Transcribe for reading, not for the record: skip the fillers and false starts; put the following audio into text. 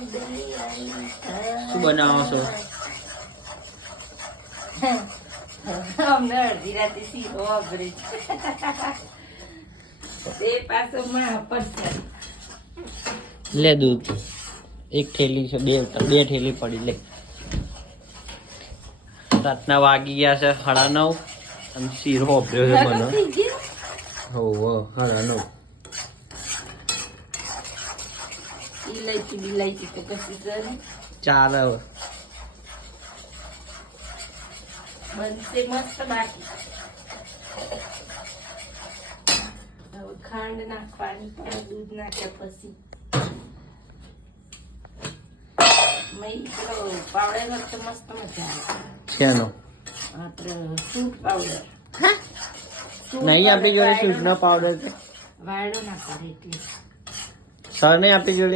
શું બનાવો છો? અમને અડધી રાતે શીરો વાપરે તે પાછો માં પડશે. લે દૂધ એક થેલી છે, બે થેલી પડી. લે રાતના વાગી ગયા છે 9:30 અને શીરો વાપર્યો છે મને. હોવ 9:30. ઇલાયચી તો કશી છે ને ચાલે હવે. બનશે મસ્ત. બાકી હવે ખાંડ નાખવાની, પણ દૂધ નાખ્યા પછી પાવડર તો મસ્ત મજા આવે. શેનો? આપણે સૂટ પાવડર નહીં આપણી જોડે સૂટનો પાવડર. વાયડો ના કરે એટલે સર નહીં આપણી જોડે.